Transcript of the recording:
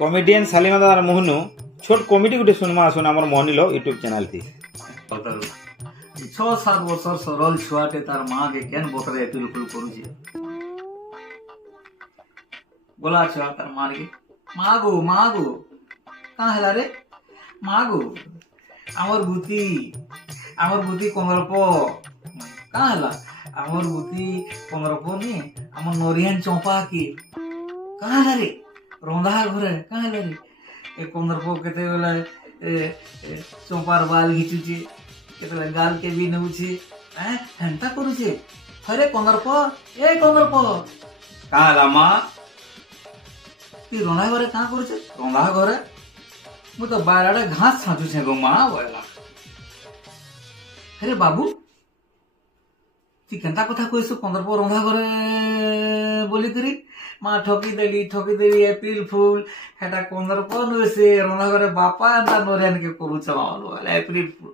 comedian सालिमा दादार मोहनु छोट comedy गुटे सुनमा आसुन हमर मोहनिलो YouTube channel थी 6-7 वर्षर सरल छुआटे तार माँ के केन बतरे एपिल फुल करूची बोला छुआ तार माँ के मागो कहाँ हला रे मागो आमर बुती कंदरप कहाँ हला आमर बुती कंदरप ने आमर नरियान चंपा की कहाँ हला रे रंधा घरे कहाँ हला रे ए कंदरप केते बेला चंपार बाल घिचुची केते गाल के भी नउची हेंता करूची अरे कंदरप कहाँ हला माँ ती रंधा घरे कहाँ करूचे रंधा घरे मु तो बाराडा घास छाचु छे गो माँ बोला अरे बाबू ती केंता कथा कइसु कंदरप रंधा घरे बोली करी माँ ठकी देली एप्रिल फूल हेटा कंदरप नुसे रंधा घरे बापा एंता नोरेन के करूछ बोला एप्रिल फूल